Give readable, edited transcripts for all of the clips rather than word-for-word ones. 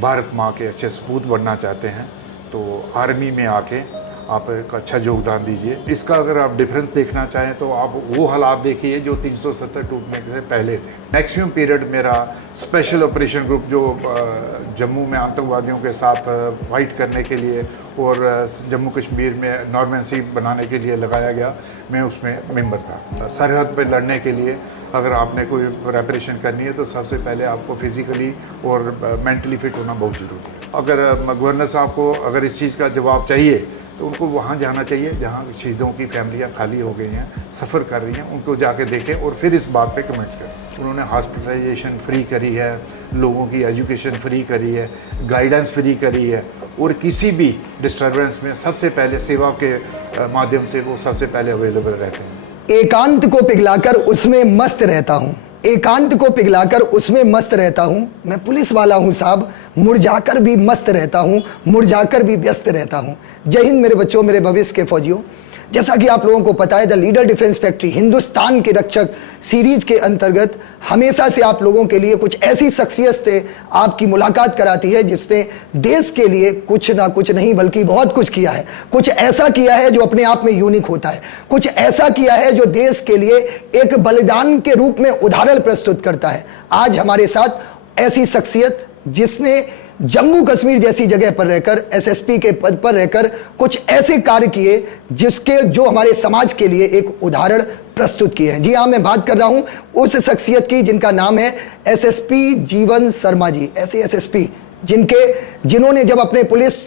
भारत माँ के अच्छे सपूत बनना चाहते हैं तो आर्मी में आके आप एक अच्छा योगदान दीजिए। इसका अगर आप डिफरेंस देखना चाहें तो आप वो हालात देखिए जो 370 टूटने से पहले थे। मैक्सिमम पीरियड मेरा स्पेशल ऑपरेशन ग्रुप जो जम्मू में आतंकवादियों के साथ फाइट करने के लिए और जम्मू कश्मीर में नॉर्मेंसी बनाने के लिए लगाया गया, मैं उसमें मेंबर था। सरहद पर लड़ने के लिए अगर आपने कोई प्रेपरेशन करनी है तो सबसे पहले आपको फिज़िकली और मेंटली फिट होना बहुत ज़रूरी है। अगर गवर्नर साहब को अगर इस चीज़ का जवाब चाहिए तो उनको वहाँ जाना चाहिए जहाँ शहीदों की फैमिलियाँ खाली हो गई हैं, सफ़र कर रही हैं, उनको जाके देखें और फिर इस बात पे कमेंट्स करें। उन्होंने हॉस्पिटलाइजेशन फ्री करी है, लोगों की एजुकेशन फ्री करी है, गाइडेंस फ्री करी है और किसी भी डिस्टर्बेंस में सबसे पहले सेवा के माध्यम से वो सबसे पहले अवेलेबल रहते हैं। एकांत को पिघलाकर उसमें मस्त रहता हूँ, एकांत को पिघलाकर उसमें मस्त रहता हूँ। मैं पुलिस वाला हूँ साहब, मुरझाकर भी मस्त रहता हूँ, मुरझाकर भी व्यस्त रहता हूँ। जय हिंद मेरे बच्चों, मेरे भविष्य के फौजियों। जैसा कि आप लोगों को पता है, the leader defence factory Hindustan के रक्षक सीरीज के अंतर्गत हमेशा से आप लोगों के लिए कुछ ऐसी शख्सियत से आपकी मुलाकात कराती है जिसने देश के लिए कुछ ना कुछ नहीं बल्कि बहुत कुछ किया है। कुछ ऐसा किया है जो अपने आप में यूनिक होता है, कुछ ऐसा किया है जो देश के लिए एक बलिदान के रूप में उदाहरण प्रस्तुत करता है। आज हमारे साथ ऐसी शख्सियत जिसने जम्मू कश्मीर जैसी जगह पर रहकर, एसएसपी के पद पर रहकर कुछ ऐसे कार्य किए जिसके जो हमारे समाज के लिए एक उदाहरण प्रस्तुत किए हैं। जी हाँ, मैं बात कर रहा हूं उस शख्सियत की जिनका नाम है एसएसपी जीवन शर्मा जी। ऐसे एसएसपी जिन्होंने जब अपने पुलिस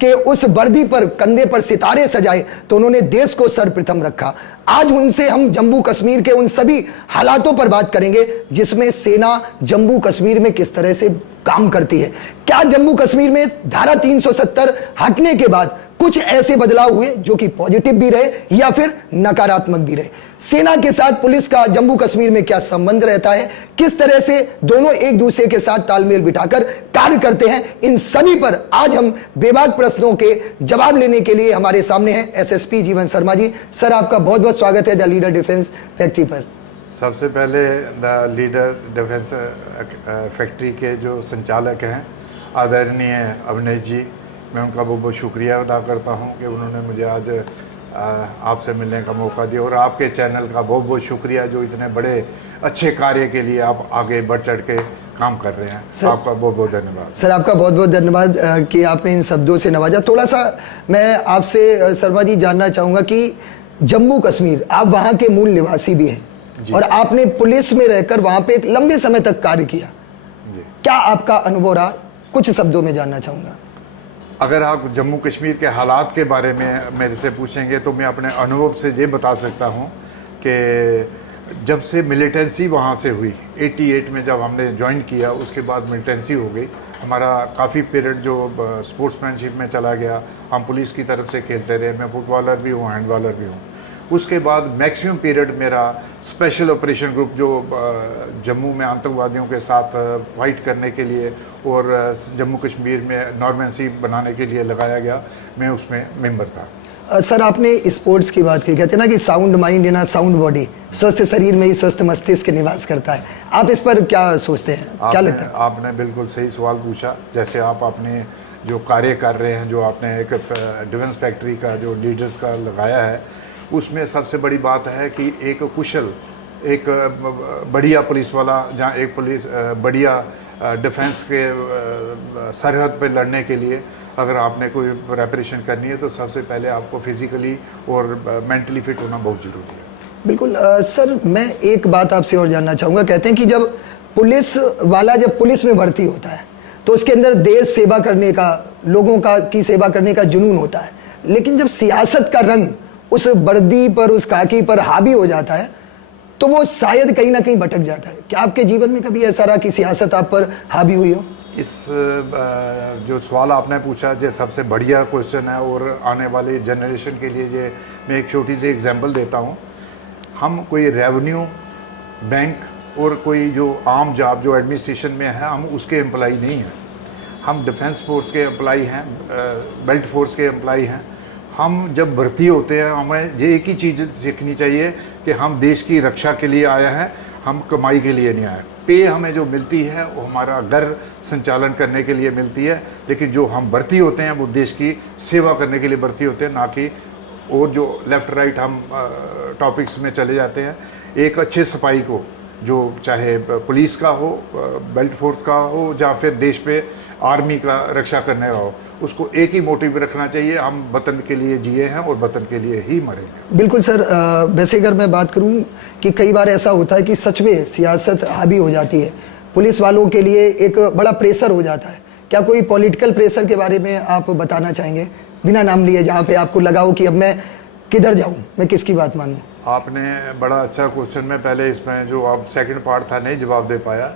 के उस वर्दी पर कंधे पर सितारे सजाए तो उन्होंने देश को सर्वप्रथम रखा। आज उनसे हम जम्मू कश्मीर के उन सभी हालातों पर बात करेंगे जिसमें सेना जम्मू कश्मीर में किस तरह से काम करती है। क्या जम्मू कश्मीर में धारा 370 हटने के बाद कुछ ऐसे बदलाव हुए जो कि पॉजिटिव भी रहे या फिर नकारात्मक भी रहे। सेना के साथ पुलिस का जम्मू कश्मीर में क्या संबंध रहता है, किस तरह से दोनों एक दूसरे के साथ तालमेल बिठाकर कार्य करते हैं, इन सभी पर आज हम बेबाक प्रश्नों के जवाब लेने के लिए हमारे सामने हैं एसएसपी जीवन शर्मा जी। सर, आपका बहुत बहुत स्वागत है द लीडर डिफेंस फैक्ट्री पर। सबसे पहले द लीडर डिफेंस फैक्ट्री के जो संचालक हैं आदरणीय अवनीश जी, मैं उनका बहुत बहुत शुक्रिया अदा करता हूं कि उन्होंने मुझे आज आपसे मिलने का मौका दिया और आपके चैनल का बहुत बहुत शुक्रिया जो इतने बड़े अच्छे कार्य के लिए आप आगे बढ़ चढ़ के काम कर रहे हैं। सर, आपका बहुत बहुत धन्यवाद। सर, आपका बहुत बहुत धन्यवाद कि आपने इन शब्दों से नवाजा। थोड़ा सा मैं आपसे शर्मा जी जानना चाहूँगा कि जम्मू कश्मीर, आप वहाँ के मूल निवासी भी हैं और आपने पुलिस में रहकर वहाँ पे एक लंबे समय तक कार्य किया। क्या आपका अनुभव रहा, कुछ शब्दों में जानना चाहूँगा। अगर आप जम्मू कश्मीर के हालात के बारे में मेरे से पूछेंगे तो मैं अपने अनुभव से ये बता सकता हूँ कि जब से मिलिटेंसी वहाँ से हुई 88 में जब हमने ज्वाइन किया, उसके बाद मिलिटेंसी हो गई, हमारा काफ़ी पीरियड जो स्पोर्ट्समैनशिप में चला गया। हम पुलिस की तरफ से खेलते रहे, मैं फुटबॉलर भी हूँ, हैंडबॉलर भी हूँ। उसके बाद मैक्सिमम पीरियड मेरा स्पेशल ऑपरेशन ग्रुप जो जम्मू में आतंकवादियों के साथ फाइट करने के लिए और जम्मू कश्मीर में नॉर्मेंसी बनाने के लिए लगाया गया, मैं उसमें मेंबर था। सर, आपने स्पोर्ट्स की बात की, कहते हैं ना कि sound mind in a sound body, स्वस्थ शरीर में ही स्वस्थ मस्तिष्क निवास करता है। आप इस पर क्या सोचते हैं, क्या लगता है? आपने बिल्कुल सही सवाल पूछा। जैसे आप अपने जो कार्य कर रहे हैं, जो आपने एक डिफेंस फैक्ट्री का जो लीडर्स का लगाया है, उसमें सबसे बड़ी बात है कि एक कुशल, एक बढ़िया पुलिस वाला, जहाँ एक पुलिस बढ़िया डिफेंस के सरहद पे लड़ने के लिए अगर आपने कोई प्रेपरेशन करनी है तो सबसे पहले आपको फिज़िकली और मेंटली फिट होना बहुत ज़रूरी है। बिल्कुल। सर, मैं एक बात आपसे और जानना चाहूँगा। कहते हैं कि जब पुलिस वाला जब पुलिस में भर्ती होता है तो उसके अंदर देश सेवा करने का, लोगों का की सेवा करने का जुनून होता है, लेकिन जब सियासत का रंग उस वर्दी पर, उस खाकी पर हावी हो जाता है तो वो शायद कहीं ना कहीं भटक जाता है। क्या आपके जीवन में कभी ऐसा रहा कि सियासत आप पर हावी हुई हो? इस जो सवाल आपने पूछा, ये सबसे बढ़िया क्वेश्चन है और आने वाले जनरेशन के लिए ये मैं एक छोटी सी एग्जांपल देता हूँ। हम कोई रेवेन्यू, बैंक और कोई जो आम जॉब जो एडमिनिस्ट्रेशन में है, हम उसके एम्प्लाई नहीं हैं। हम डिफेंस फोर्स के एम्प्लाई हैं, बेल्ट फोर्स के एम्प्लाई हैं। हम जब भर्ती होते हैं, हमें ये एक ही चीज़ सीखनी चाहिए कि हम देश की रक्षा के लिए आए हैं, हम कमाई के लिए नहीं आए। पे हमें जो मिलती है वो हमारा घर संचालन करने के लिए मिलती है, लेकिन जो हम भर्ती होते हैं वो देश की सेवा करने के लिए भर्ती होते हैं, ना कि और जो लेफ़्ट राइट हम टॉपिक्स में चले जाते हैं। एक अच्छे सिपाही को, जो चाहे पुलिस का हो, बेल्ट फोर्स का हो, या फिर देश पे आर्मी का रक्षा करने का हो, उसको एक ही मोटिव रखना चाहिए, हम वतन के लिए जिए हैं और वतन के लिए ही मरेंगे। बिल्कुल सर। वैसे अगर मैं बात करूं कि कई बार ऐसा होता है कि सच में सियासत हावी हो जाती है, पुलिस वालों के लिए एक बड़ा प्रेशर हो जाता है। क्या कोई पॉलिटिकल प्रेशर के बारे में आप बताना चाहेंगे, बिना नाम लिए, जहाँ पे आपको लगा हो कि अब मैं किधर जाऊँ, मैं किसकी बात मानूँ? आपने बड़ा अच्छा क्वेश्चन में पहले इसमें जो आप सेकंड पार्ट था नहीं जवाब दे पाया,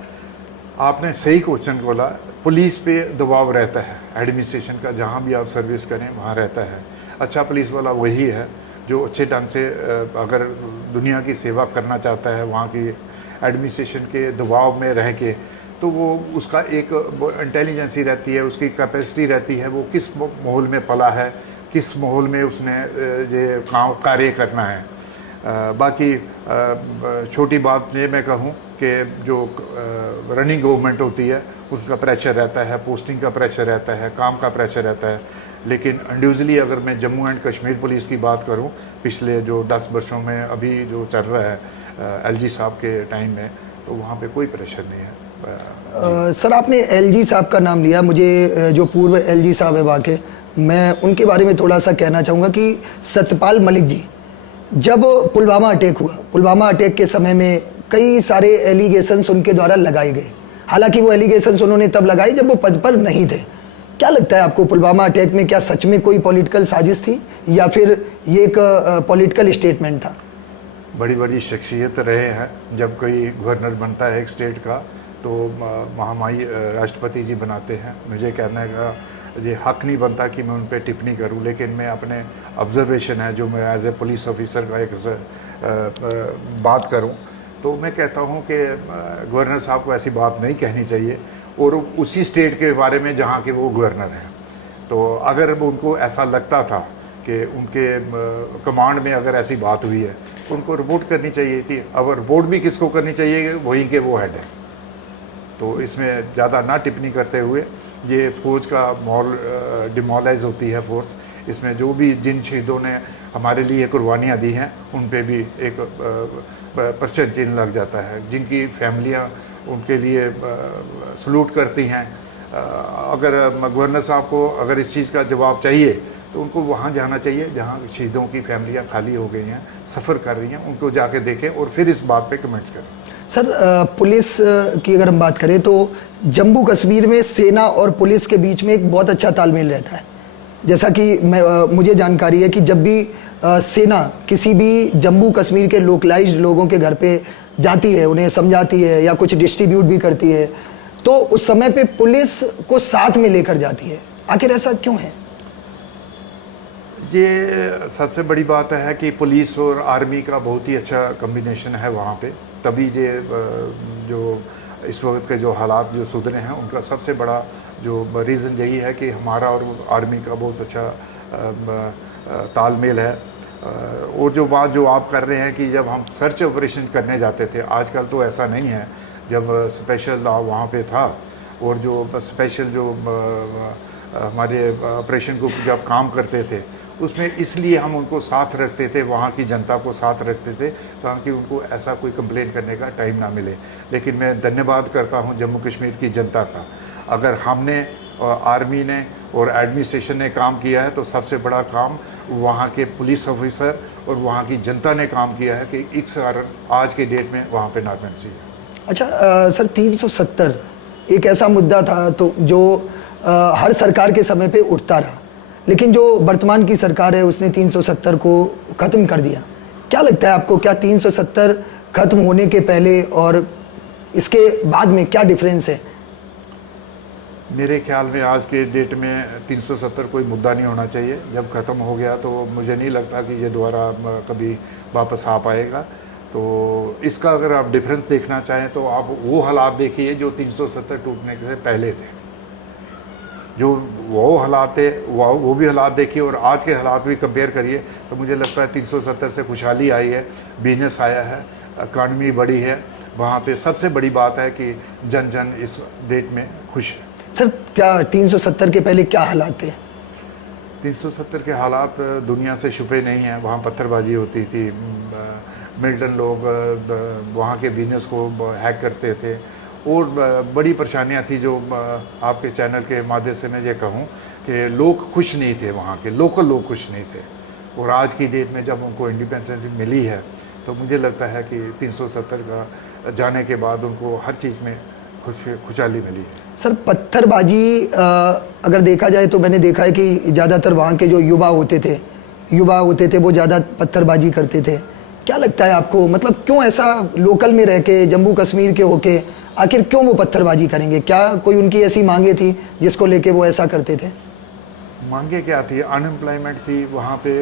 आपने सही क्वेश्चन बोला। पुलिस पे दबाव रहता है एडमिनिस्ट्रेशन का, जहाँ भी आप सर्विस करें वहाँ रहता है। अच्छा पुलिस वाला वही है जो अच्छे ढंग से अगर दुनिया की सेवा करना चाहता है, वहाँ की एडमिनिस्ट्रेशन के दबाव में रह के, तो वो उसका एक इंटेलिजेंसी रहती है, उसकी कैपेसिटी रहती है, वो किस माहौल में पला है, किस माहौल में उसने ये कार्य करना है। बाकी छोटी बात ये मैं कहूँ कि जो रनिंग गवर्नमेंट होती है उसका प्रेशर रहता है, पोस्टिंग का प्रेशर रहता है, काम का प्रेशर रहता है, लेकिन इंडिविजुअली अगर मैं जम्मू एंड कश्मीर पुलिस की बात करूं, पिछले जो 10 वर्षों में अभी जो चल रहा है एलजी साहब के टाइम में, तो वहाँ पे कोई प्रेशर नहीं है। सर आपने एलजी साहब का नाम लिया, मुझे जो पूर्व एलजी साहब है वाकई, मैं उनके बारे में थोड़ा सा कहना चाहूँगा कि सत्यपाल मलिक जी, जब पुलवामा अटैक हुआ, पुलवामा अटैक के समय में कई सारे एलिगेशंस उनके द्वारा लगाए गए। हालांकि वो एलिगेशंस उन्होंने तब लगाए जब वो पद पर नहीं थे। क्या लगता है आपको, पुलवामा अटैक में क्या सच में कोई पॉलिटिकल साजिश थी या फिर ये एक पॉलिटिकल स्टेटमेंट था? बड़ी बड़ी शख्सियत रहे हैं। जब कोई गवर्नर बनता है एक स्टेट का, तो महामहिम राष्ट्रपति जी बनाते हैं। मुझे कहने का ये हक नहीं बनता कि मैं उन पर टिप्पणी करूं, लेकिन मैं अपने ऑब्जर्वेशन है जो मैं एज ए पुलिस ऑफिसर का एक बात करूं, तो मैं कहता हूं कि गवर्नर साहब को ऐसी बात नहीं कहनी चाहिए, और उसी स्टेट के बारे में जहां के वो गवर्नर हैं। तो अगर उनको ऐसा लगता था कि उनके कमांड में अगर ऐसी बात हुई है, तो उनको रिपोर्ट करनी चाहिए थी। अब रिपोर्ट भी किसको करनी चाहिए, वहीं के वो हेड है। तो इसमें ज़्यादा ना टिप्पणी करते हुए, ये फौज का डिमोलाइज होती है फोर्स, इसमें जो भी जिन शहीदों ने हमारे लिए कुर्बानियाँ दी हैं उन पे भी एक परचम चिन्ह लग जाता है, जिनकी फैमिलियाँ उनके लिए सलूट करती हैं। अगर गवर्नर साहब को अगर इस चीज़ का जवाब चाहिए, तो उनको वहाँ जाना चाहिए जहाँ शहीदों की फैमिलियाँ खाली हो गई हैं, सफ़र कर रही हैं, उनको जाके देखें और फिर इस बात पे कमेंट्स करें। सर पुलिस की अगर हम बात करें तो जम्मू कश्मीर में सेना और पुलिस के बीच में एक बहुत अच्छा तालमेल रहता है। जैसा कि मुझे जानकारी है कि जब भी सेना किसी भी जम्मू कश्मीर के लोकलाइज्ड लोगों के घर पे जाती है, उन्हें समझाती है या कुछ डिस्ट्रीब्यूट भी करती है, तो उस समय पे पुलिस को साथ में लेकर जाती है। आखिर ऐसा क्यों है? ये सबसे बड़ी बात है कि पुलिस और आर्मी का बहुत ही अच्छा कम्बिनेशन है वहाँ पे, तभी ये जो इस वक्त के जो हालात जो सुधरे हैं, उनका सबसे बड़ा जो रीज़न यही है कि हमारा और आर्मी का बहुत अच्छा तालमेल है। और जो बात जो आप कर रहे हैं कि जब हम सर्च ऑपरेशन करने जाते थे, आजकल तो ऐसा नहीं है। जब स्पेशल वहाँ पे था, और जो स्पेशल जो हमारे ऑपरेशन ग्रुप जब काम करते थे, उसमें इसलिए हम उनको साथ रखते थे, वहाँ की जनता को साथ रखते थे, ताकि उनको ऐसा कोई कंप्लेन करने का टाइम ना मिले। लेकिन मैं धन्यवाद करता हूँ जम्मू कश्मीर की जनता का। अगर हमने आर्मी ने और एडमिनिस्ट्रेशन ने काम किया है, तो सबसे बड़ा काम वहाँ के पुलिस ऑफिसर और वहाँ की जनता ने काम किया है कि इस कारण आज के डेट में वहाँ पे नॉर्मेंसी है। अच्छा सर, 370 एक ऐसा मुद्दा था तो जो हर सरकार के समय पे उठता रहा, लेकिन जो वर्तमान की सरकार है उसने 370 को ख़त्म कर दिया। क्या लगता है आपको, क्या 370 ख़त्म होने के पहले और इसके बाद में क्या डिफरेंस है? मेरे ख्याल में आज के डेट में 370 कोई मुद्दा नहीं होना चाहिए। जब ख़त्म हो गया तो मुझे नहीं लगता कि ये दोबारा कभी वापस आ पाएगा। तो इसका अगर आप डिफरेंस देखना चाहें, तो आप वो हालात देखिए जो 370 टूटने से पहले थे। जो वो हालात थे, वो भी हालात देखिए और आज के हालात भी कंपेयर करिए, तो मुझे लगता है 370 से खुशहाली आई है, बिजनेस आया है, इकानमी बढ़ी है, वहाँ पे सबसे बड़ी बात है कि जन जन इस डेट में खुश है। सर क्या 370 के पहले क्या हालात थे? 370 के हालात दुनिया से छुपे नहीं हैं। वहाँ पत्थरबाजी होती थी, मिलिटेंट लोग वहाँ के बिजनेस को हैक करते थे, और बड़ी परेशानियाँ थी जो आपके चैनल के माध्यम से मैं ये कहूँ कि लोग खुश नहीं थे, वहाँ के लोकल लोग खुश नहीं थे। और आज की डेट में जब उनको इंडिपेंडेंस मिली है तो मुझे लगता है कि 370 का जाने के बाद उनको हर चीज़ में खुशहाली मिली है। सर पत्थरबाजी अगर देखा जाए तो मैंने देखा है कि ज़्यादातर वहाँ के जो युवा होते थे वो ज़्यादा पत्थरबाजी करते थे। क्या लगता है आपको, मतलब क्यों ऐसा लोकल में रह के, जम्मू कश्मीर के होके आखिर क्यों वो पत्थरबाजी करेंगे? क्या कोई उनकी ऐसी मांगे थी जिसको लेके वो ऐसा करते थे? मांगे क्या थी? अनएम्प्लॉयमेंट थी, वहाँ पे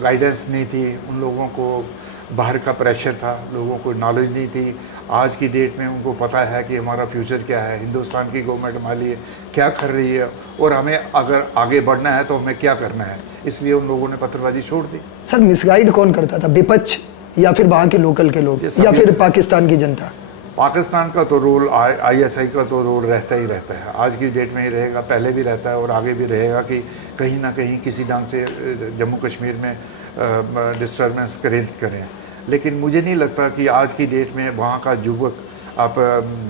गाइडेंस नहीं थी, उन लोगों को बाहर का प्रेशर था, लोगों को नॉलेज नहीं थी। आज की डेट में उनको पता है कि हमारा फ्यूचर क्या है, हिंदुस्तान की गवर्नमेंट हमारे लिए क्या कर रही है, और हमें अगर आगे बढ़ना है तो हमें क्या करना है, इसलिए उन लोगों ने पत्थरबाजी छोड़ दी। सर मिसगाइड कौन करता था, विपक्ष या फिर वहाँ के लोकल के लोग या फिर पाकिस्तान की जनता? पाकिस्तान का तो रोल, ISI का तो रोल रहता ही रहता है, आज की डेट में ही रहेगा, पहले भी रहता है और आगे भी रहेगा कि कहीं ना कहीं किसी ढंग से जम्मू कश्मीर में डिस्टर्बेंस क्रिएट करें। लेकिन मुझे नहीं लगता कि आज की डेट में वहाँ का युवक, आप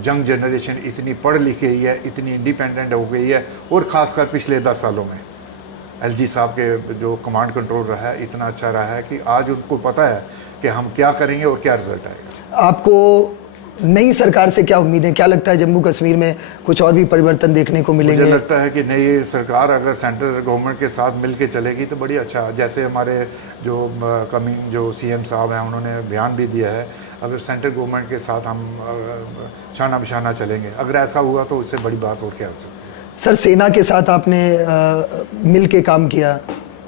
यंग जनरेशन इतनी पढ़ लिखी गई है, इतनी इंडिपेंडेंट हो गई है, और ख़ासकर पिछले 10 सालों में LG साहब के जो कमांड कंट्रोल रहा है इतना अच्छा रहा है कि आज उनको पता है कि हम क्या करेंगे और क्या रिजल्ट आएगा। आपको नई सरकार से क्या उम्मीद है? क्या लगता है जम्मू कश्मीर में कुछ और भी परिवर्तन देखने को मिलेंगे? मुझे लगता है कि नई सरकार अगर सेंट्रल गवर्नमेंट के साथ मिल के चलेगी तो बड़ी अच्छा। जैसे हमारे जो कमिंग जो CM साहब हैं उन्होंने बयान भी दिया है, अगर सेंट्रल गवर्नमेंट के साथ हम शाना बिशाना चलेंगे, अगर ऐसा हुआ तो उससे बड़ी बात और क्या हो सकती है। सर सेना के साथ आपने मिल के काम किया,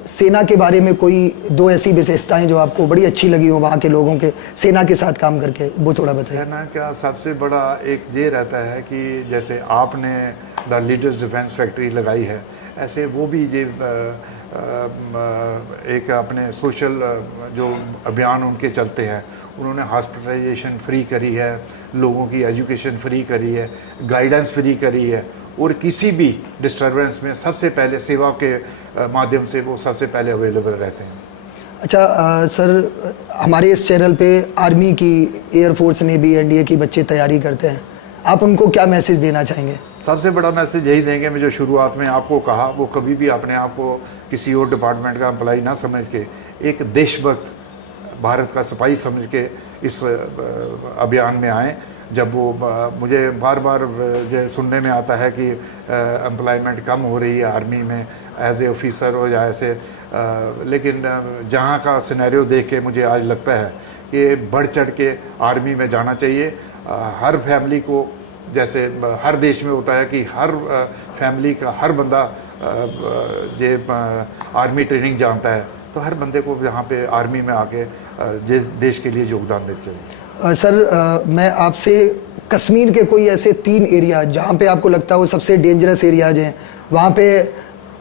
सेना के बारे में कोई 2 ऐसी विशेषताएं जो आपको बड़ी अच्छी लगी हो वहाँ के लोगों के सेना के साथ काम करके, वो थोड़ा बताइए। सेना का सबसे बड़ा एक ये रहता है कि जैसे आपने द लीडर्स डिफेंस फैक्ट्री लगाई है, ऐसे वो भी ये एक अपने सोशल जो अभियान उनके चलते हैं, उन्होंने हॉस्पिटलाइजेशन फ्री करी है, लोगों की एजुकेशन फ्री करी है, गाइडेंस फ्री करी है, और किसी भी डिस्टर्बेंस में सबसे पहले सेवा के माध्यम से वो सबसे पहले अवेलेबल रहते हैं। अच्छा सर, हमारे इस चैनल पे आर्मी की, एयरफोर्स ने भी NDA की बच्चे तैयारी करते हैं, आप उनको क्या मैसेज देना चाहेंगे? सबसे बड़ा मैसेज यही देंगे, मैं जो शुरुआत में आपको कहा, वो कभी भी अपने आप को किसी और डिपार्टमेंट का एम्प्लॉय ना समझ के एक देशभक्त भारत का सिपाही समझ के इस अभियान में आएँ। जब वो मुझे बार बार जो सुनने में आता है कि एम्प्लॉयमेंट कम हो रही है आर्मी में एज ए ऑफिसर हो या ऐसे, लेकिन जहाँ का सिनेरियो देख के मुझे आज लगता है कि बढ़ चढ़ के आर्मी में जाना चाहिए। हर फैमिली को, जैसे हर देश में होता है कि हर फैमिली का हर बंदा ये आर्मी ट्रेनिंग जानता है, तो हर बंदे को यहाँ पे आर्मी में आके देश के लिए योगदान देना चाहिए। सर मैं आपसे कश्मीर के कोई ऐसे 3 एरिया जहाँ पे आपको लगता है वो सबसे डेंजरस एरियाज हैं, वहाँ पे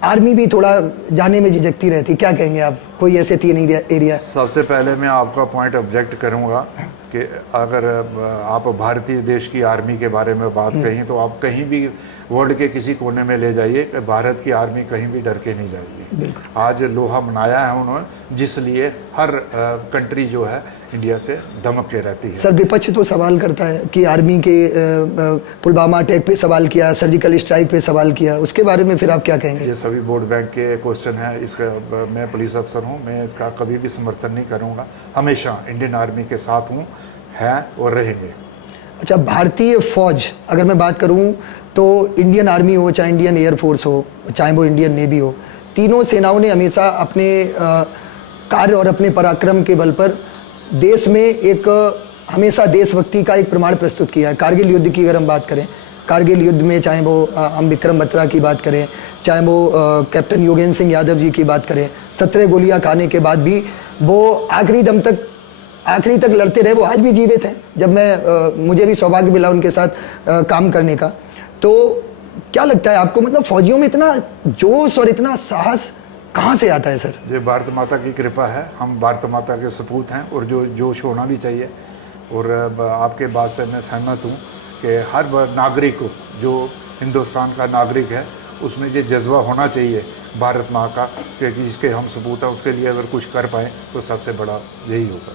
आर्मी भी थोड़ा जाने में झिझकती रहती, क्या कहेंगे आप? कोई ऐसे 3 एरिया? सबसे पहले मैं आपका पॉइंट ऑब्जेक्ट करूँगा कि अगर आप भारतीय देश की आर्मी के बारे में बात कहें तो आप कहीं भी वर्ल्ड के किसी कोने में ले जाइए, भारत की आर्मी कहीं भी डर के नहीं जाएगी। आज लोहा मनाया है उन्होंने, जिसलिए हर कंट्री जो है इंडिया से धमक के रहती है। सर विपक्ष तो सवाल करता है कि आर्मी के पुलवामा अटैक पे सवाल किया, सर्जिकल स्ट्राइक पे सवाल किया, उसके बारे में फिर आप क्या कहेंगे? ये सभी वोट बैंक के क्वेश्चन है, इसका मैं पुलिस अफसर हूँ, मैं इसका कभी भी समर्थन नहीं करूँगा, हमेशा इंडियन आर्मी के साथ हूँ, हैं और रहेंगे। अच्छा, भारतीय फौज अगर मैं बात करूं तो इंडियन आर्मी हो, चाहे इंडियन एयरफोर्स हो, चाहे वो इंडियन नेवी हो, तीनों सेनाओं ने हमेशा अपने कार्य और अपने पराक्रम के बल पर देश में एक हमेशा देशभक्ति का एक प्रमाण प्रस्तुत किया है। कारगिल युद्ध की अगर हम बात करें, कारगिल युद्ध में चाहे वो हम विक्रम बत्रा की बात करें, चाहे वो कैप्टन योगेंद्र सिंह यादव जी की बात करें, 17 गोलियां खाने के बाद भी वो आखिरी तक लड़ते रहे, वो आज भी जीवित हैं। जब मैं मुझे भी सौभाग्य मिला उनके साथ काम करने का, तो क्या लगता है आपको, मतलब फौजियों में इतना जोश और इतना साहस कहाँ से आता है सर? ये भारत माता की कृपा है, हम भारत माता के सपूत हैं और जो जोश होना भी चाहिए। और आपके बात से मैं सहमत हूँ कि हर नागरिक को, जो हिंदुस्तान का नागरिक है, उसमें ये जज्बा होना चाहिए भारत माँ का, क्योंकि जिसके हम सपूत हैं उसके लिए अगर कुछ कर पाएँ तो सबसे बड़ा यही होगा।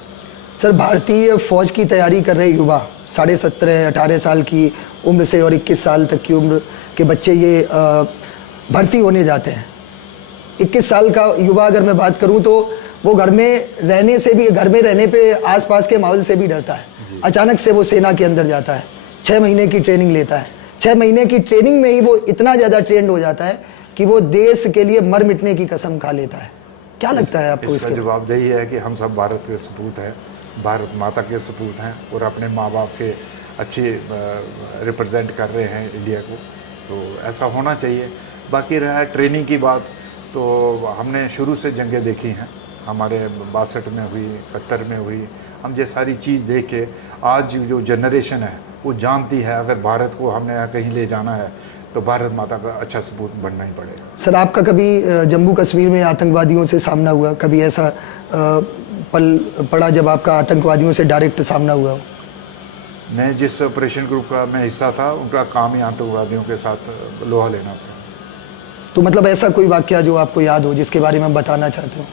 सर, भारतीय फौज की तैयारी कर रहे युवा 17.5-18 साल की उम्र से और 21 साल तक की उम्र के बच्चे ये भर्ती होने जाते हैं। 21 साल का युवा अगर मैं बात करूं तो वो घर में रहने पे आसपास के माहौल से भी डरता है। अचानक से वो सेना के अंदर जाता है, 6 महीने की ट्रेनिंग लेता है। 6 महीने की ट्रेनिंग में ही वो इतना ज़्यादा ट्रेंड हो जाता है कि वो देश के लिए मर मिटने की कसम खा लेता है। क्या लगता है आपको इसका जवाब यही है कि हम सब भारत के सपूत हैं, भारत माता के सपूत हैं और अपने माँ बाप के अच्छे रिप्रेजेंट कर रहे हैं इंडिया को, तो ऐसा होना चाहिए। बाकी रहा ट्रेनिंग की बात, तो हमने शुरू से जंगें देखी हैं, हमारे 62 में हुई, 71 में हुई। हम ये सारी चीज़ देख के आज जो जनरेशन है वो जानती है अगर भारत को हमने कहीं ले जाना है तो भारत माता का अच्छा सपूत बनना ही पड़ेगा। सर, आपका कभी जम्मू कश्मीर में आतंकवादियों से सामना हुआ? कभी ऐसा पल पड़ा जब आपका आतंकवादियों से डायरेक्ट सामना हुआ हो? मैं जिस ऑपरेशन ग्रुप का मैं हिस्सा था, उनका काम ही आतंकवादियों के साथ लोहा लेना था। तो मतलब ऐसा कोई वाकया जो आपको याद हो जिसके बारे में बताना चाहते हो?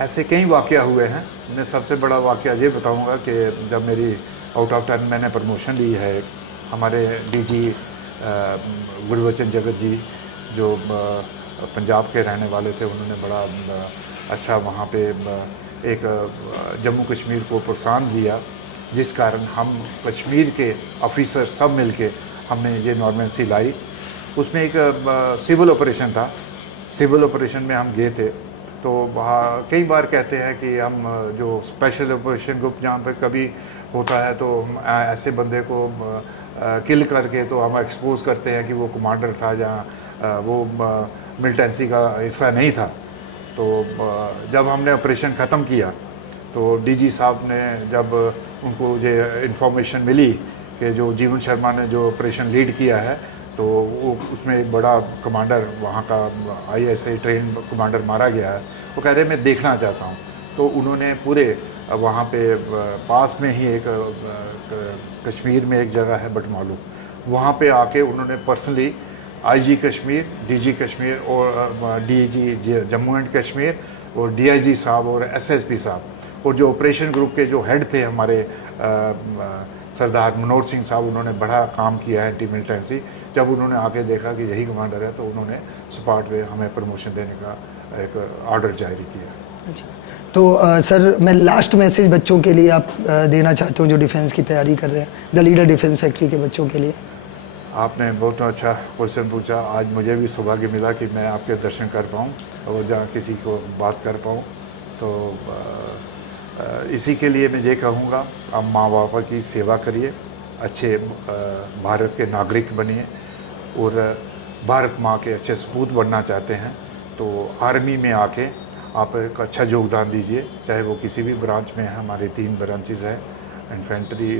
ऐसे कई वाकया हुए हैं। मैं सबसे बड़ा वाकया ये बताऊंगा कि जब मेरी आउट ऑफ टर्न मैंने प्रमोशन ली है, हमारे डीजी गुरबचन जगत जी जो पंजाब के रहने वाले थे, उन्होंने बड़ा अच्छा वहाँ पे एक जम्मू कश्मीर को प्रोत्साहन दिया, जिस कारण हम कश्मीर के ऑफिसर सब मिलके हमने ये नॉर्मेंसी लाई। उसमें एक सिविल ऑपरेशन था, सिविल ऑपरेशन में हम गए थे। तो वहाँ कई बार कहते हैं कि हम जो स्पेशल ऑपरेशन ग्रुप जहाँ पर कभी होता है तो ऐसे बंदे को किल करके तो हम एक्सपोज करते हैं कि वो कमांडर था, जहाँ वो मिलिटेंसी का हिस्सा नहीं था। तो जब हमने ऑपरेशन ख़त्म किया तो डीजी साहब ने, जब उनको ये इन्फॉर्मेशन मिली कि जो जीवन शर्मा ने जो ऑपरेशन लीड किया है, तो वो उसमें एक बड़ा कमांडर वहाँ का ISI ट्रेन कमांडर मारा गया है, वो कह रहे मैं देखना चाहता हूँ। तो उन्होंने पूरे वहाँ पे पास में ही एक कश्मीर में एक जगह है बटमालू, वहाँ पे आके उन्होंने personally IG Kashmir, DG Kashmir और DG जम्मू एंड कश्मीर और DIG साहब और SSP साहब और जो ऑपरेशन ग्रुप के जो हेड थे हमारे सरदार मनोज सिंह साहब, उन्होंने बड़ा काम किया है एंटी मिलिटेंसी। जब उन्होंने आके देखा कि यही कमांडर है तो उन्होंने स्पॉट पे हमें प्रमोशन देने का एक ऑर्डर जारी किया। अच्छा, तो सर मैं लास्ट मैसेज बच्चों के लिए आप देना चाहते हो जो डिफेंस की तैयारी कर रहे हैं, द लीडर डिफेंस फैक्ट्री के बच्चों के लिए? आपने बहुत अच्छा क्वेश्चन पूछा। आज मुझे भी सौभाग्य मिला कि मैं आपके दर्शन कर पाऊँ और जहाँ किसी को बात कर पाऊँ, तो इसी के लिए मैं ये कहूँगा, आप माँ बाप की सेवा करिए, अच्छे भारत के नागरिक बनिए और भारत माँ के अच्छे सपूत बनना चाहते हैं तो आर्मी में आके आप एक अच्छा योगदान दीजिए, चाहे वो किसी भी ब्रांच में है। हमारे 3 ब्रांचेस हैं, इन्फेंट्री,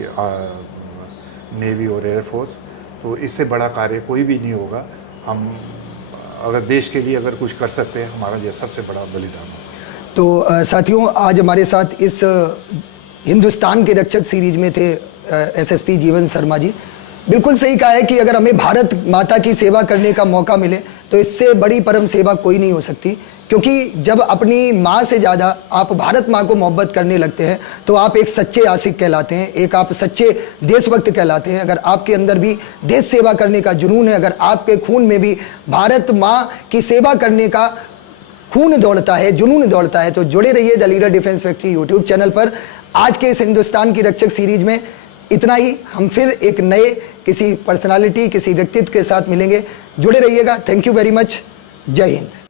नेवी और एयरफोर्स। तो इससे बड़ा कार्य कोई भी नहीं होगा। हम अगर देश के लिए अगर कुछ कर सकते हैं, हमारा ये सबसे बड़ा बलिदान होगा। तो साथियों, आज हमारे साथ इस हिंदुस्तान के रक्षक सीरीज में थे SSP जीवन शर्मा जी। बिल्कुल सही कहा है कि अगर हमें भारत माता की सेवा करने का मौका मिले तो इससे बड़ी परम सेवा कोई नहीं हो सकती, क्योंकि जब अपनी माँ से ज़्यादा आप भारत माँ को मोहब्बत करने लगते हैं तो आप एक सच्चे आशिक कहलाते हैं, एक आप सच्चे देशभक्त कहलाते हैं। अगर आपके अंदर भी देश सेवा करने का जुनून है, अगर आपके खून में भी भारत माँ की सेवा करने का खून दौड़ता है, जुनून दौड़ता है, तो जुड़े रहिए the leader defence factory YouTube channel पर। आज के इस हिंदुस्तान की रक्षक सीरीज में इतना ही। हम फिर एक नए किसी पर्सनालिटी, किसी व्यक्तित्व के साथ मिलेंगे। जुड़े रहिएगा। Thank you very much. जय हिंद।